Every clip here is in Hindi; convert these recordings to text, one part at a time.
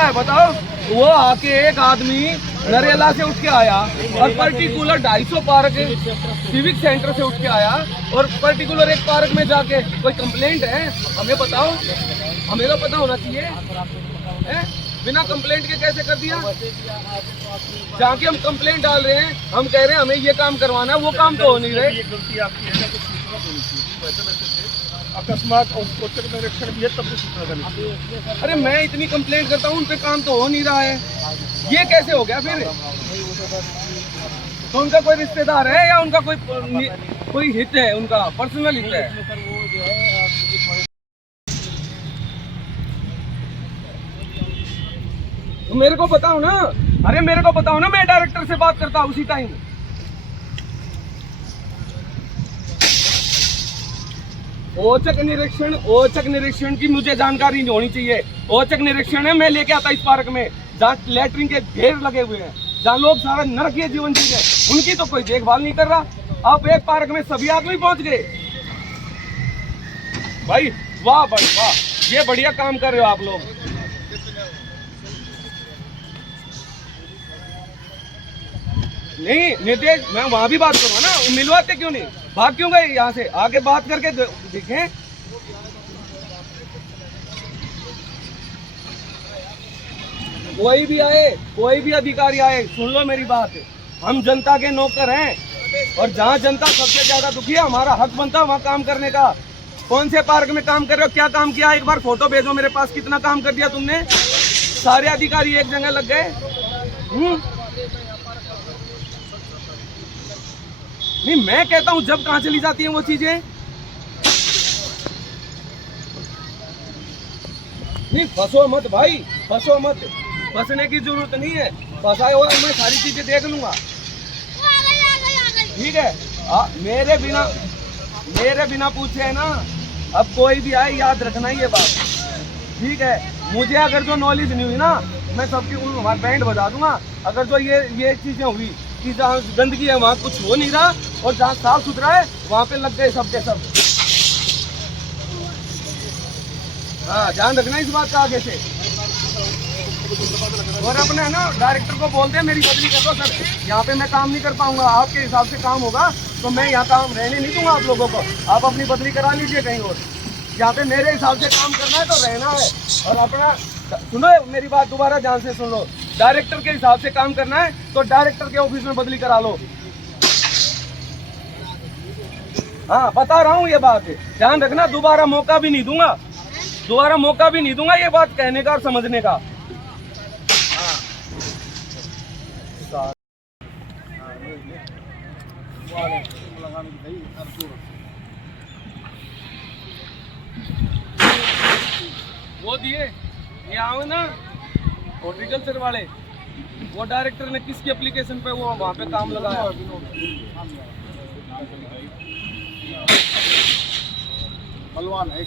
क्या है बताओ? वो आके एक आदमी नरेला से उठ के आया और पर्टिकुलर 250 पार्क सिविक सेंटर से उठ के आया और पर्टिकुलर एक पार्क में जाके कोई कंप्लेंट है? हमें बताओ, हमें तो पता होना चाहिए है? बिना कंप्लेंट के कैसे कर दिया? जाके हम कंप्लेंट डाल रहे हैं, हम कह रहे हैं हमें ये काम करवाना है, वो काम तो हो नहीं रहे। अकस्मात औचक निरीक्षण भी है तब भी सूचना करनी। अरे मैं इतनी कंप्लेंट करता हूँ, उन पे काम तो हो नहीं रहा है, ये कैसे हो गया फिर? तो उनका कोई रिश्तेदार है या उनका कोई हित है, उनका पर्सनल हित है? तो मेरे को बताओ ना, अरे मेरे को बताओ ना, मैं डायरेक्टर से बात करता हूँ उसी टाइम। औचक निरीक्षण की मुझे जानकारी नहीं होनी चाहिए। औचक निरीक्षण है, मैं लेके आता इस पार्क में जहाँ लैट्रिन के ढेर लगे हुए हैं, जहाँ लोग सारा नरकीय जीवन जी रहे, उनकी तो कोई देखभाल नहीं कर रहा। अब एक पार्क में सभी आदमी पहुंच गए। भाई वाह भाई वाह, ये बढ़िया काम कर रहे हो आप लोग। नहीं निर्देश, मैं वहां भी बात करूंगा ना, मिलवाते क्यों नहीं? भाग क्यों गए यहाँ से? आगे बात करके देखें। कोई भी आए, कोई भी अधिकारी आए, सुन लो मेरी बात, हम जनता के नौकर हैं और जहाँ जनता सबसे ज्यादा दुखी है, हमारा हक बनता है वहाँ काम करने का। कौन से पार्क में काम कर रहे हो, क्या काम किया? एक बार फोटो भेजो मेरे पास, कितना काम कर दिया तुमने? सारे अधिकारी एक जगह लग गए। नहीं मैं कहता हूं जब कहां चली जाती हैं वो चीजें। नहीं फंसो मत भाई, फंसो मत, फंसने की जरूरत नहीं है। फंसाए हुआ मैं सारी चीजें देख लूंगा, ठीक है? मेरे बिना पूछे है ना, अब कोई भी आए याद रखना ही ये बात, ठीक है? मुझे अगर जो नॉलेज नहीं हुई ना, मैं सबकी बैंड बजा दूंगा। अगर जो ये चीजें हुई कि जहाँ गंदगी है वहाँ कुछ हो नहीं रहा और जहाँ साफ सुथरा है वहाँ पे लग गए सबके सब। हाँ ध्यान रखना इस बात का आगे से। और अपने ना डायरेक्टर को बोलते हैं मेरी बदली कर दो सर, यहाँ पे मैं काम नहीं कर पाऊंगा, आपके हिसाब से काम होगा तो मैं यहाँ काम रहने नहीं दूंगा आप लोगों को, आप अपनी बदली करा लीजिए कहीं और। यहाँ पे मेरे हिसाब से काम करना है तो रहना है। और अपना सुनो मेरी बात, दोबारा ध्यान से सुन लो, डायरेक्टर के हिसाब से काम करना है तो डायरेक्टर के ऑफिस में बदली करा लो। हाँ बता रहा हूँ ये बात, ध्यान रखना, दोबारा मौका भी नहीं दूंगा, दोबारा मौका भी नहीं दूंगा ये बात कहने का और समझने का। वो दिए ये आओ ना हॉर्टिकल्चर वाले, वो डायरेक्टर ने किसकी एप्लीकेशन पे वो वहाँ पे काम लगाया? बलवान है।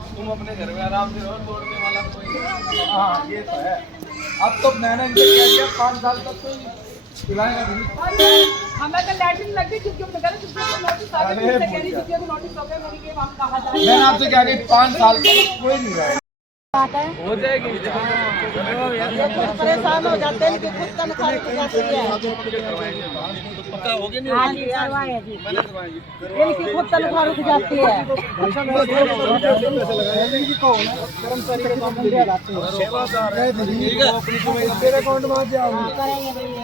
तुम अपने घर में आराम से रहो, तोड़ने वाला कोई। हाँ ये तो है। अब तो मैंने इनसे कह दिया 5 साल तक तो खिलाएगा नहीं। हमें तो लैट्रिन लग गई क्योंकि उन्होंने कहा छुट्टियों को नोटिस आ गया, मुझसे कह रही छुट्टियों को नोटिस हो गया, मैंने कहा हम कहा जाए। मैंने आपसे कहा कि 5 साल तक कोई नहीं रहेगा। हो जाएगी। परेशान हो जाते हैं कि खुद तनख्वाह रुक जाती है। पक्का हो गया हाँ जी, करवाए जी। इनकी खुद तनख्वाह रुक जाती है। तेरे अकाउंट में आ जाओ।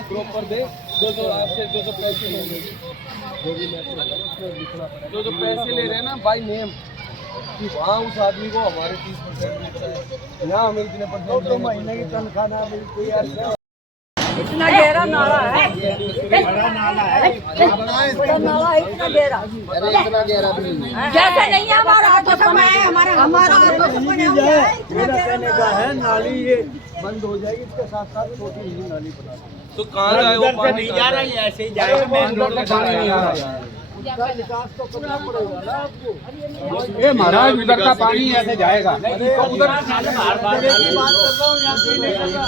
प्रॉपर दे जो आपसे जो पैसे लेंगे, जो पैसे ले रहे हैं ना बाय नेम, कि वहाँ उस आदमी को हमारे 30% मिलता है, यहाँ हमें इतने परसेंट। 2 महीने की तनख्वाह ना मिलती है। इतना गहरा नाला है। बड़ा नाला है, इतना गहरा। इतना गहरा भी नहीं। जैसे नहीं है हमारा ऑटो समय है, हमारा ऑटो समय है। मेरा कहने का है नाली ये बंद हो जाएगी, इसके साथ साथ छोटी ही नाली बना दो। तो कहाँ जाए वो पानी? नहीं जा रहा है, ऐसे ही जाएगा। मेन रोड पे पानी नहीं आ रहा है। विकास तो करना पड़ेगा ना आपको। ये महाराज उधर का पानी ऐसे जाएगा। उधर बात कर रहा हूँ, यहाँ पे नहीं कर रहा।